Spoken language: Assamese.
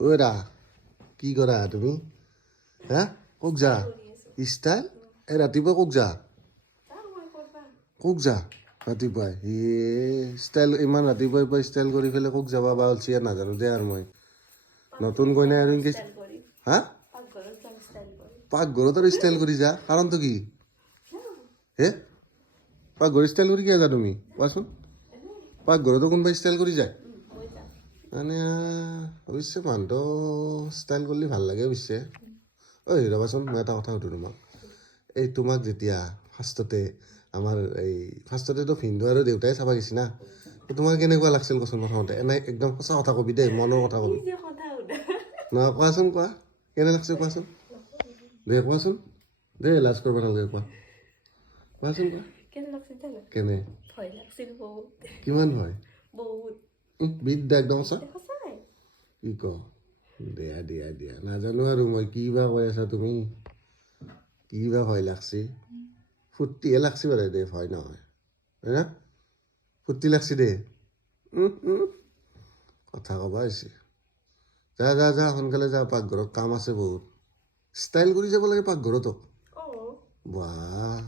ওৰা কি কৰা তুমি হা কক যা ষ্টাইল এই ৰাতিপুৱা কক যা কক যা ৰাতিপুৱাই ষ্টাইল ইমান ৰাতিপুৱাই ষ্টাইল কৰি পেলাই কক যাবা বা অলছি আৰু নাজানো দে আৰু মই নতুন কইনা আৰু কি হা পাকঘৰত আৰু ষ্টাইল কৰি যা কাৰণটো কি হে পাকঘৰ ষ্টাইল কৰি কিয় যা তুমি কোৱাচোন পাকঘৰতো কোনোবাই ষ্টাইল কৰি যায় মানে অৱশ্যে মানুহটো ষ্টাইল কৰিলে ভাল লাগে অৱশ্যে ঐ ৰ'বাচোন মই এটা কথা সুধোঁ তোমাক এই তোমাক যেতিয়া ফাৰ্ষ্টতে আমাৰ এই ফাৰ্ষ্টতেতো ভিনদেউ আৰু দেউতাই চাবা গৈছি না তোমাৰ কেনেকুৱা লাগিছিল কচোন প্ৰথমতে এনেই একদম সঁচা কথা কবি দেই মনৰ কথা কবি নহয় কোৱাচোন কোৱা কেনে লাগিছে কোৱাচোন দে কোৱাচোন দে লাজ কৰিব নালাগে কোৱা কোৱাচোন কোৱা কেনে কিমান হয় বিদ্যা একদম সঁচা কি ক দিয়া দিয়া দিয়া নাজানো আৰু মই কি বা কৈ আছা তুমি কি বা ভয় লাগছি ফূৰ্তিহে লাগছি বাৰু দে ভয় নহয় হয় না ফূৰ্তি লাগছি দে কথা ক'বা হৈছে যা যা যা সোনকালে যা পাকঘৰত কাম আছে বহুত ষ্টাইল কৰি যাব লাগে পাকঘৰতো বাহ